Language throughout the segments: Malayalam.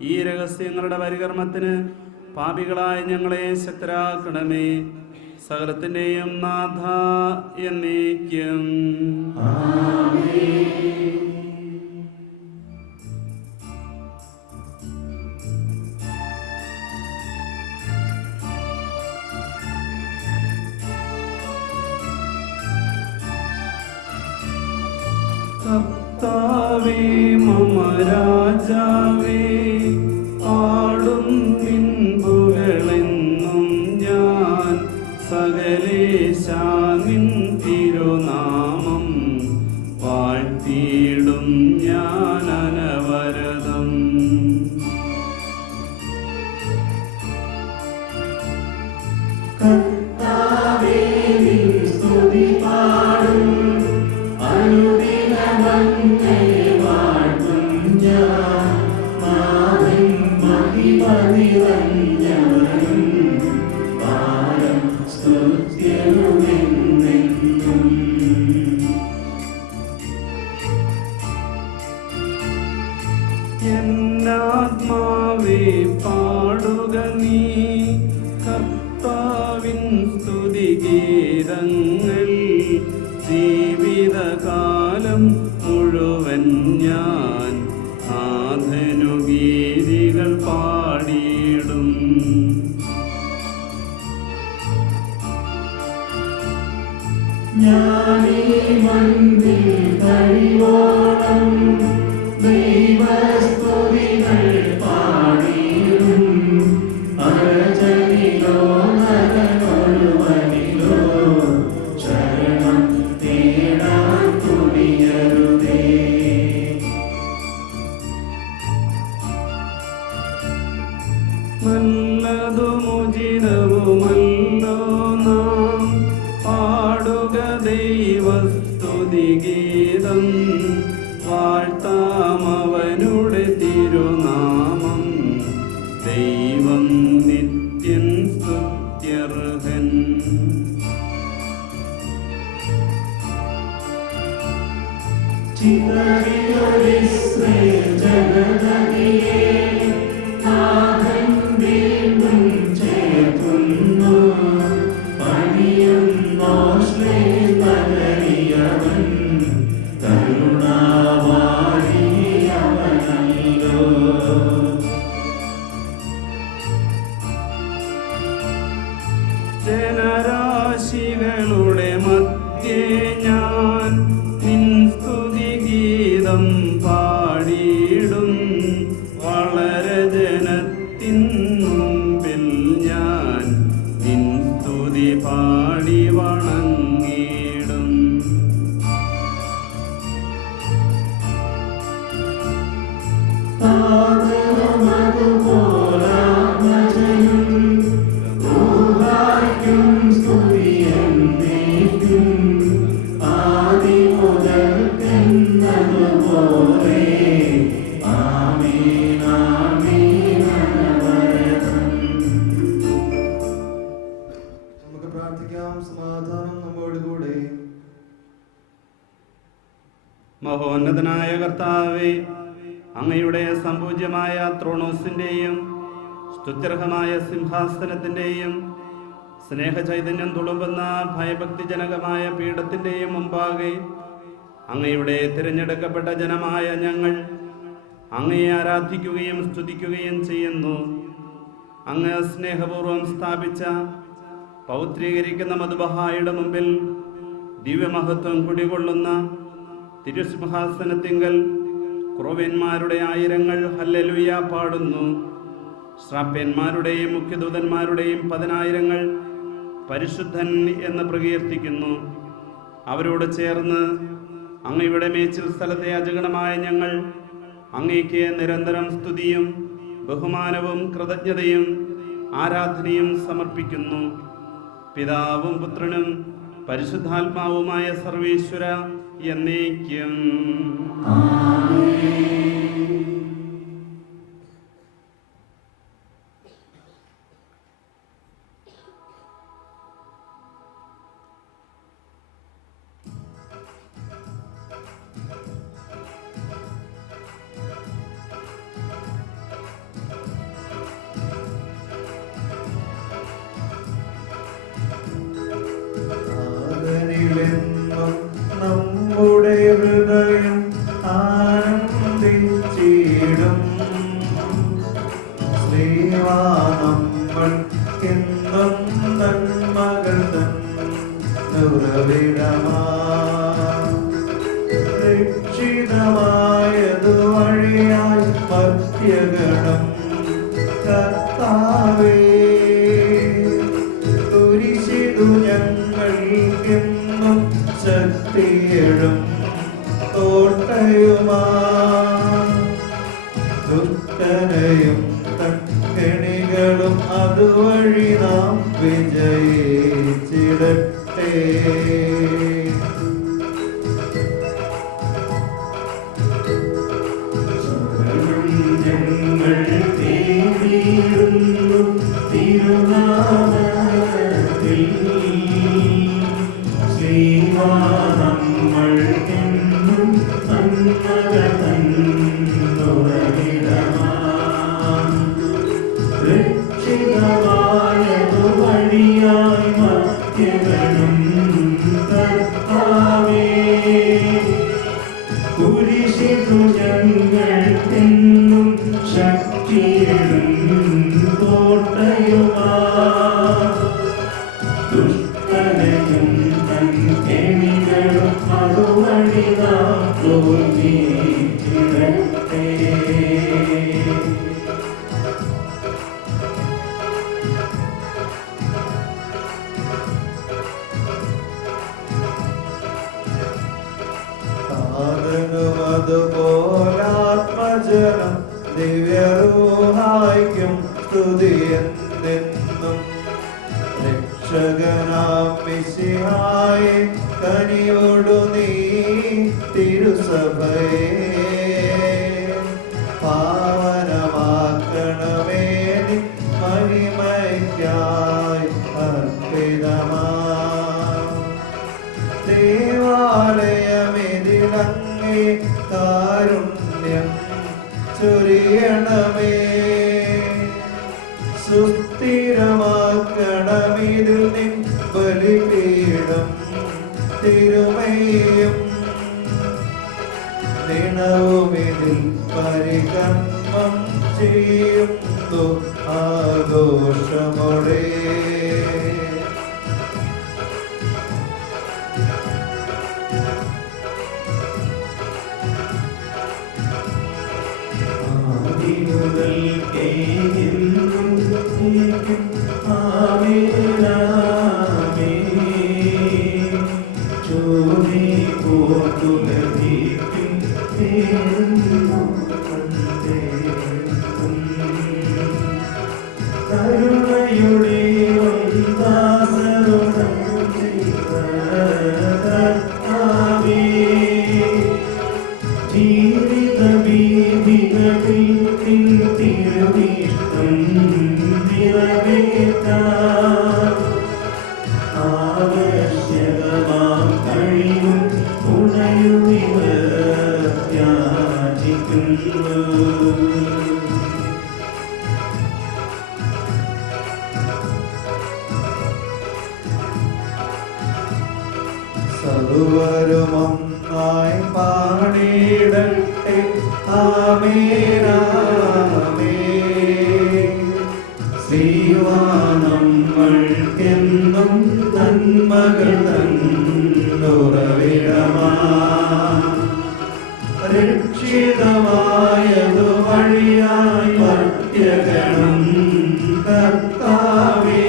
ഈ രഹസ്യങ്ങളുടെ പരികർമ്മത്തിന് പാപികളായ ഞങ്ങളെ ശക്തരാക്കണമേ. സകലത്തിൻ്റെയും നാഥ എന്നേക്കും. കർത്താവേ മമ രാജാവേ, പാടും നിൻപുകളെന്നും ഞാൻ. സകലേശാ നിൻ തിരുനാമം വാഴ്ത്തിയിടും ഞാൻ അനവരതം. കർത്താവേ നിൻ സ്തുതി പാടും, അനുദിനമങ്ങയെ വാഴ്ത്തും ഞാൻ. നാഥൻ മഹിമ നിറഞ്ഞവനും പാരം സ്തുത്യനുമെന്നെന്നും. എന്നാത്മാവേ പാടുക നീ കർത്താവിൻ സ്തുതിഗീതങ്ങൾ. ജീവിതകാലം മുഴുവൻ ഞാൻ നാഥനു ഗീതികൾ പാടിയിടും. ഞാനീ മണ്ണിൽ കഴിവോളം ദൈവസ്തുതികൾ പാടിയിടും. അരജനിലോ നരനൊരുവനിലോ ശരണം തേടാൻ തുനിയരുതേ. നല്ലതുമുചിതവുമല്ലോ നാം പാടുക ദൈവസ്തുതിഗീതം. വാഴ്ത്താമവനുടെ തിരുനാമം. ദൈവം നിത്യൻ സ്തുത്യർഹൻ. ചിതറിയൊരിസ്രയേൽ ജനതയെ നാഥൻ വീണ്ടും ചേർക്കുന്നു. പണിയുന്നോശ്ലേൽ നഗരിയവൻ കരുണാവാരിയവനല്ലോ. ജനരാശികളുടെ മധ്യേ ഞാൻ നിൻ സ്തുതിഗീതം പാടിയിടും. വളരെ ജനത്തിൻ മുമ്പിൽ ഞാൻ നിൻ സ്തുതി പാടി വണങ്ങിയിടും. നമുക്ക് പ്രാർത്ഥിക്കാം. സമാധാനം നമ്മോടുകൂടെ. മഹോന്നതനായ കർത്താവേ, അങ്ങയുടെ സംപൂജ്യമായ ത്രോണോസിന്റെയും സ്തുത്യർഹമായ സിംഹാസനത്തിന്റെയും സ്നേഹചൈതന്യം തുളുമ്പുന്ന ഭയഭക്തിജനകമായ പീഠത്തിന്റെയും മുമ്പാകെ അങ്ങയുടെ തിരഞ്ഞെടുക്കപ്പെട്ട ജനമായ ഞങ്ങൾ അങ്ങയെ ആരാധിക്കുകയും സ്തുതിക്കുകയും ചെയ്യുന്നു. അങ്ങ് സ്നേഹപൂർവം സ്ഥാപിച്ച പൗത്രീകരിക്കുന്ന മധുബഹായുടെ മുമ്പിൽ ദിവ്യമഹത്വം കുടികൊള്ളുന്ന തിരുസിംഹാസനത്തിങ്കൽ ക്രോവ്യന്മാരുടെ ആയിരങ്ങൾ ഹല്ലേലൂയ പാടുന്നു. ശ്രാപ്യന്മാരുടെയും മുഖ്യദൂതന്മാരുടെയും 10,000 പരിശുദ്ധൻ എന്ന് പ്രകീർത്തിക്കുന്നു. അവരോട് ചേർന്ന് അങ്ങയുടെ മേച്ചിൽ സ്ഥലത്തെ അജഗണമായ ഞങ്ങൾ അങ്ങേക്ക് നിരന്തരം സ്തുതിയും ബഹുമാനവും കൃതജ്ഞതയും ആരാധനയും സമർപ്പിക്കുന്നു. പിതാവും പുത്രനും പരിശുദ്ധാത്മാവുമായ സർവേശ്വര എന്നേക്കും. അവനിലെന്നും നമ്മുടെ ഹൃദയം ആനന്ദിച്ചിടും. ശ്രീവാ നമ്മൾക്കെന്നും നന്മകൾ തൻ ഉറവിടമാ. രക്ഷിതമായതു വഴിയായി മർത്യഗണം കർത്താവേ, കുരിശിതു ഞങ്ങൾക്കെന്നും ശക്തിയിടും കോട്ടയുമാ. ദുഷ്ടനെയും തൻ കെണികളും അതുവഴി നാം വിജയിച്ചിടട്ടെ. ഞങ്ങൾ തേടിയിടുന്നു തിരുനാമത്തിൽ. ശ്രീവാ നമ്മൾക്കെന്നും നന്മകൾ തൻ ഉറവിടമാം. രക്ഷിതമായതു വഴിയായി മർത്യഗണം കർത്താവേ, കുരിശിതു ഞങ്ങൾക്കെന്നും ശക്തിയിടും കോട്ടയുമാ. ദുഷ്ടനെയും തൻ കെണികളും അതുവഴി നാം തോൽപ്പിച്ചിടട്ടെ. അതുപോലാത്മജനം ദിവ്യരൂഹായ്ക്കും സ്തുതിയെന്നെന്നും. രക്ഷകനാം മിശിഹായെ കനിവോടു നീ തിരുസഭയെ പാവനമാക്കണമേ നിൻ മഹിമയ്ക്കായി അർപ്പിതമാ. ദേവാലയമിതിലങ്ങേ കാരുണ്യം ചൊരിയണമേ. സുസ്ഥിരമാക്കണമിതിൽ നിൻ ബലിപീഠം തിരുമയും. ദിനവുമിതിൽ പരികർമ്മം ചെയ്യുന്നു ആഘോഷമോടെ. കരുണയുടെ ഉല്ലാസരോധം ചെയ്ത കർത്താവേ, ജീവിത വീഥികളിൽ നിൻ തിരുവിഷ്ടം നിറവേറ്റാൻ ആവശ്യകമാം കഴിവും ഉണയുമിവർ യാചിക്കുന്നു. സർവരുമൊന്നായി പാടിയിടട്ടെ ആമേൻ ആമേൻ. ശ്രീവാ നമ്മൾക്കെന്നും നന്മകൾ തൻ ഉറവിടമാം. രക്ഷിതമായതു വഴിയായി മർത്യഗണം കർത്താവേ,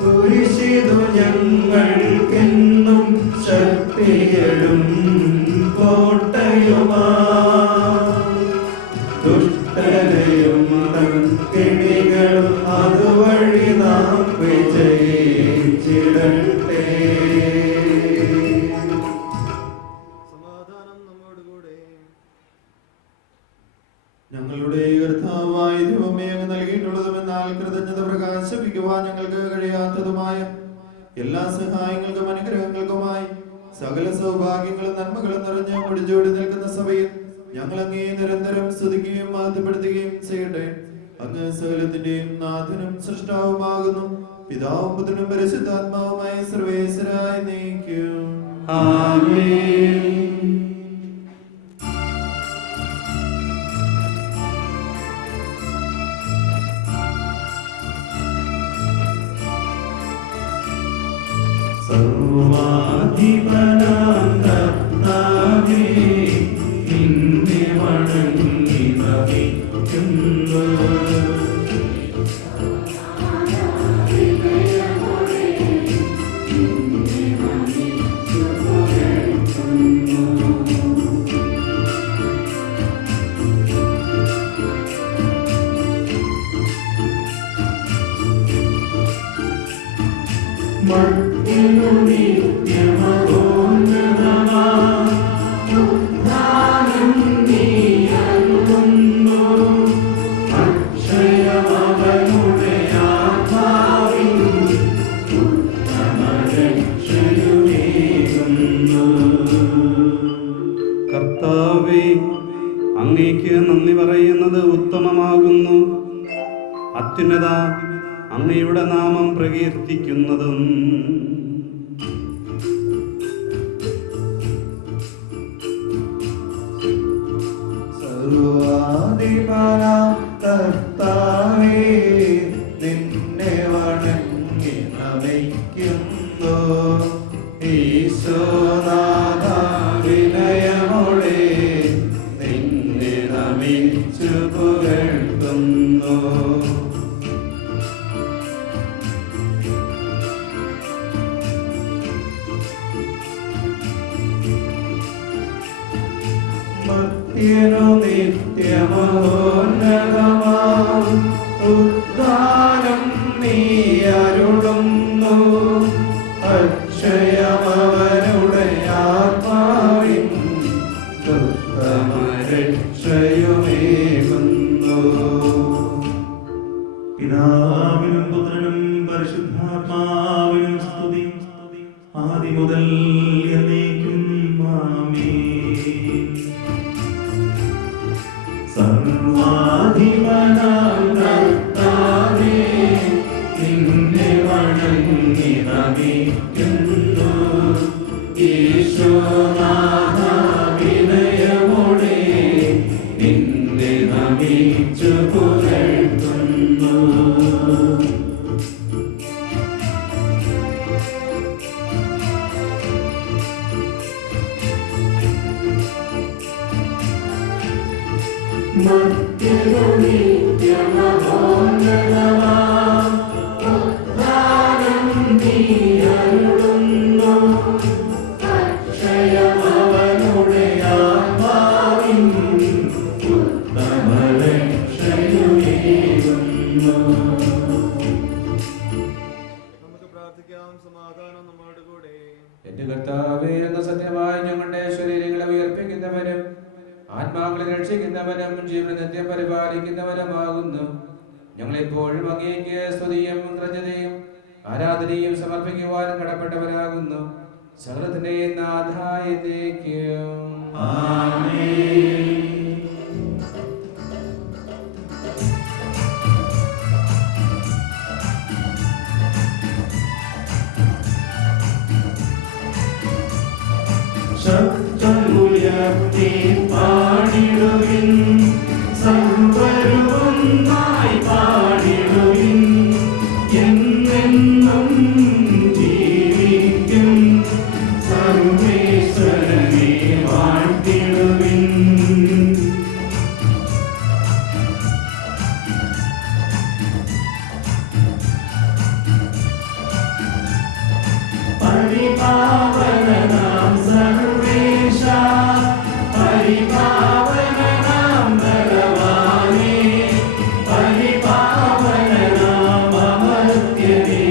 കുരിശിതു ഞങ്ങൾക്കെന്നും ശക്തിയിടും കോട്ടയുമാ. ദുഷ്ടനെയും തൻ കെണികളും അതുവഴി നാം വിജയിച്ചിടട്ടെ. സമാധാനം നമ്മോടുകൂടെ. ഞങ്ങളുടെ കർത്താവായ ദൈവമേ, അങ്ങ് നൽകിയിട്ടുള്ളതുമെന്നാൽ കൃതജ്ഞത പ്രകാശിപ്പിക്കുവാൻ ഞങ്ങൾക്ക് കഴിയാത്തതുമായ എല്ലാ സഹായങ്ങൾക്കും അനുഗ്രഹങ്ങൾക്കുമായി സകല സൗഭാഗ്യങ്ങളും നന്മകളും നിറഞ്ഞ് മുടിച്ചോടി നിൽക്കുന്ന സഭയിൽ ഞങ്ങൾ അങ്ങേ നിരന്തരം സ്തുതിക്കുകയും മഹത്വപ്പെടുത്തുകയും ചെയ്യട്ടെ. അങ്ങ് സകലത്തിന്റെയും നാഥനും സൃഷ്ടാവുമാകുന്നു. പിതാവും പുത്രനും പരിശുദ്ധാത്മാവുമായ സർവേശ്വരായി നീക്കും. ആമേൻ. സർവാധിപനാം കർത്താവേ, നിന്നെ വണങ്ങി നമിക്കുന്നു. മർത്യനു നിത്യമഹോന്നതമാം ഉദ്ധാനം നീ അരുളുന്നു. അക്ഷയമവനുടെ ആത്മാവിൻ ഉത്തമരക്ഷയുമേകുന്നു. കർത്താവേ, അങ്ങേക്ക് നന്ദി പറയുന്നത് ഉത്തമമാകുന്നു. അത്യുന്നത, അങ്ങയുടെ നാമം പ്രകീർത്തിക്കുന്നതും സർവാധിപനാം കർത്താവേ, നിന്നെ വണങ്ങി നമിക്കുന്നു. ഈശോനാഥ, വിനയമോടെ നിന്നെ നമിച്ചു പുകഴ്ത്തുന്നു. മർത്യനു നിത്യമഹോന്നതമാം ഉദ്ധാനം നീ അരുളുന്നു. അക്ഷയമവനുടെ ആത്മാവിൻ ഉത്തമരക്ഷയുമേകുന്നു. പിതാവിനും പുത്രനും പരിശുദ്ധാത്മാവിനും സ്തുതി, ആദിമുതൽ എന്നേക്കും. ആമേൻ. സർവാധിപനാം കർത്താവേ, നിന്നെ വണങ്ങി നമിക്കുന്നു. ഈശോനാഥ, വിനയമോടെ നിന്നെ നമിച്ചു പുകഴ്ത്തുന്നു. മർത്യനു നിത്യമഹോന്നതമാം ഉദ്ധാനം നീ അരുളുന്നു. അക്ഷയമവനുടെ ആത്മാവിൻ ഉത്തമരക്ഷയുമേകുന്നു. നമുക്ക് പ്രാർത്ഥിക്കാം. സമാധാനം നമ്മോട് കൂടെ. എന്റെ കർത്താവേ, എന്ന സത്യമായി ഞങ്ങളുടെ ശരീരങ്ങളെ ഉയർപ്പിക്കുന്നവനും ആത്മാക്കളെ രക്ഷിക്കുന്നവനും ജീവനെ നിത്യം പരിപാലിക്കുന്നവനുമാകുന്നു. ഞങ്ങളെപ്പോഴും അങ്ങേക്ക് സ്തുതിയും കൃതജ്ഞതയും ആരാധനയും സമർപ്പിക്കുവാനും കടപ്പെട്ടവരാകുന്നു. സകലത്തിന്റെയും നാഥായ എന്നേക്കും. ആമേൻ. ശബ്ദമുയർത്തി പാടിടുവിൻ, സർവ്വരുമൊന്നായി പാടിടുവിൻ. എന്നെന്നും ജീവിക്കും സർവേശ്വരനെ വാഴ്ത്തിടുവിൻ. പരിപാവനാം സർവേശ, പരിപാവനാം ബലവാനേ, പരിപാവനാം അമർത്യനേ,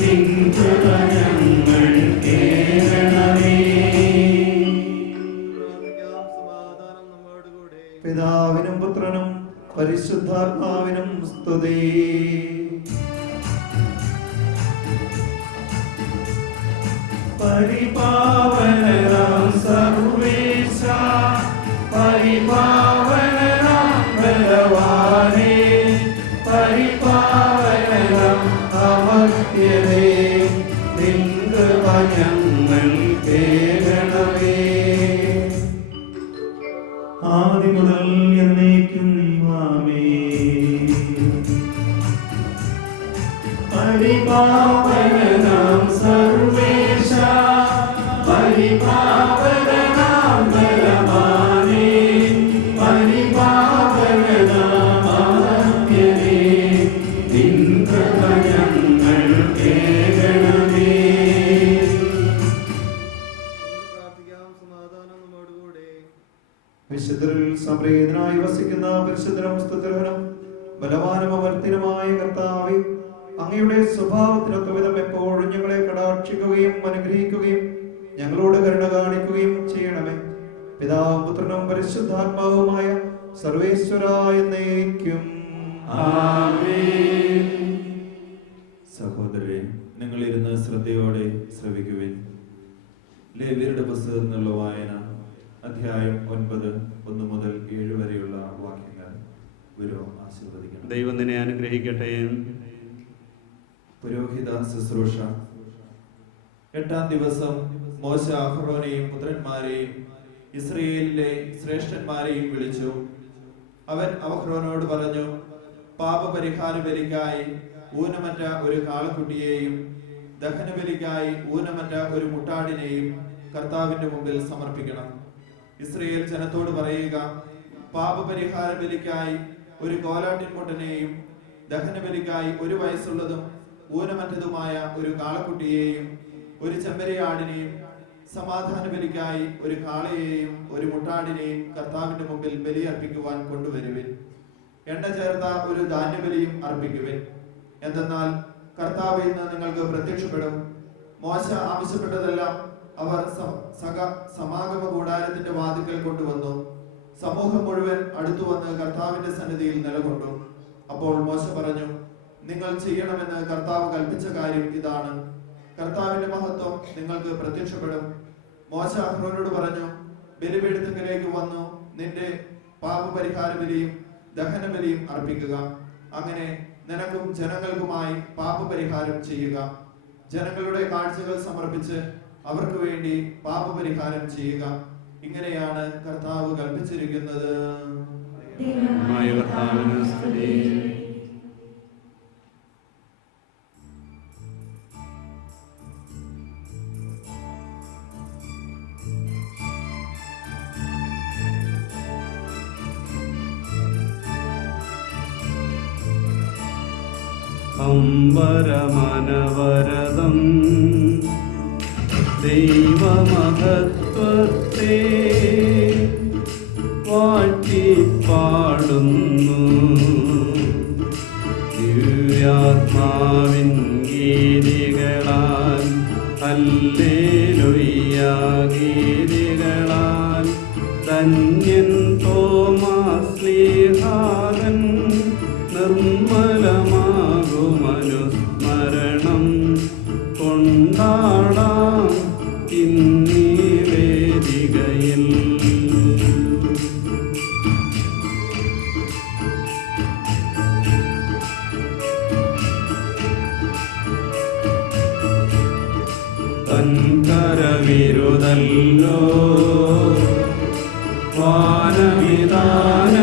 നിൻ കൃപ ഞങ്ങൾ കേൾക്കണമേ. പ്രാർത്ഥിക്കാം. സമാധാനം നമ്മോട് കൂടെ. പിതാവിനും പുത്രനും പരിശുദ്ധാത്മാവിനും സ്തുതി. പരിപാവനാം സർവേശ, പരിപാവനാം ബലവാനേ, പരിപാവനാം അമർത്യനേ, മുതൽ എന്നേക്കും ആമേൻ. പരിപാവനാം സർവേശ പരിപാവനാം ബലവാനേ പരിപാവനാം അമർത്യനേ നിൻ കൃപ ഞങ്ങൾ കേൾക്കണമേ. പ്രാർത്ഥിക്കാം. സമാധാനം നമ്മോടുകൂടെ. വിശുദ്ധരിൽ സംപ്രീതനായി വസിക്കുന്ന പരിശുദ്ധനും സ്തുതിർഹനും ബലവാനും അമർത്തിനുമായ കർത്താവേ, അങ്ങയുടെ സ്വഭാവത്തിനൊത്തവിധം എപ്പോഴും ഞങ്ങളെ കടാക്ഷിക്കുകയും അനുഗ്രഹിക്കുകയും ഞങ്ങളോട് കരുണ കാണിക്കുകയും ചെയ്യണമേ. പിതാവും പുത്രനും പരിശുദ്ധാത്മാവുമായ സർവേശ്വരായ എന്നേക്കും ആമേൻ. സഹോദരരെ, നിങ്ങളിരുന്ന് ശ്രദ്ധയോടെ ശ്രവിക്കുവിൻ. ലേവ്യരുടെ പുസ്തകത്തിൽ നിന്നുള്ള വായന, അധ്യായം 9 1 മുതൽ 7 വരെയുള്ള വാക്യങ്ങൾ ഗുരു ആശീർവദിക്കണം. ദൈവം നിന്നെ അനുഗ്രഹിക്കട്ടെ. പുരോഹിത ശുശ്രൂഷ. 8-ാം ദിവസം മോശ അഹ്റോനെയും പുത്രന്മാരെയും ഇസ്രയേലിലെ ശ്രേഷ്ഠന്മാരെയും വിളിച്ചു. അവൻ അഹ്റോനോട് പറഞ്ഞു, പാപപരിഹാര ബലിക്കായി ഊനമറ്റ ഒരു കാളക്കുട്ടിയെയും ദഹനബലിക്കായി ഊനമറ്റ ഒരു മുട്ടാടിനെയും കർത്താവിന്റെ മുമ്പിൽ സമർപ്പിക്കണം. ഇസ്രയേൽ ജനത്തോട് പറയുക, പാപപരിഹാര ബലിക്കായി ഒരു കോലാട്ടിൻമുട്ടനെയും ദഹനബലിക്കായി 1 വയസ്സുള്ളതും ഊനമറ്റതുമായ ഒരു കാളക്കുട്ടിയെയും ഒരു ചെമ്മരിയാടിനെയും സമാധാന ബലിക്കായി ഒരു കാളയെയും ഒരു മുട്ടാടിനെയും കർത്താവിന്റെ മുമ്പിൽ ബലിയർപ്പിക്കുവാൻ കൊണ്ടുവരുവിൻ. എണ്ണ ചേർത്ത ഒരു ധാന്യബലിയും അർപ്പിക്കുവിൻ. എന്തെന്നാൽ കർത്താവ് ഇന്ന് നിങ്ങൾക്ക് പ്രത്യക്ഷപ്പെടും. മോശ ആവശ്യപ്പെട്ടതെല്ലാം അവർ സമാഗമ കൂടാരത്തിന്റെ വാതിൽക്കൽ കൊണ്ടുവന്നു. സമൂഹം മുഴുവൻ അടുത്തു വന്ന് കർത്താവിന്റെ സന്നിധിയിൽ നിലകൊണ്ടു. അപ്പോൾ മോശ പറഞ്ഞു, നിങ്ങൾ ചെയ്യണമെന്ന് കർത്താവ് കൽപ്പിച്ച കാര്യം ഇതാണ്. കർത്താവിന്റെ മഹത്വം നിങ്ങൾക്ക് പ്രത്യക്ഷപ്പെടും. മോശ അഹ്റോനോട് പറഞ്ഞു, ബലിപീഠത്തിലേക്ക് വന്നു നിന്റെ പാപപരിഹാര ബലിയും ദഹനബലിയും അർപ്പിക്കുക. അങ്ങനെ നിനക്കും ജനങ്ങൾക്കുമായി പാപപരിഹാരം ചെയ്യുക. ജനങ്ങളുടെ കാഴ്ചകൾ സമർപ്പിച്ച് അവർക്ക് വേണ്ടി പാപപരിഹാരം ചെയ്യുക. ഇങ്ങനെയാണ് കർത്താവ് കൽപ്പിച്ചിരിക്കുന്നത്. കർത്താവിന് സ്തുതി. അംബരമനവരതം ദൈവമഹത്വത്തെ വാഴ്ത്തിപ്പാടുന്നു. ദിവ്യാത്മാവിൻ ഗീതികളാൽ ഹല്ലേലൂയ ഗീതികളാൽ ധന്യൻ തോമാശ്ലീഹാരൻ നിർമ്മലമാകുമനുസ്മരണം കൊണ്ടാടാം ഇന്നീ വേദികയിൽ. തൻകരവിരുതല്ലോ വാനവിധാന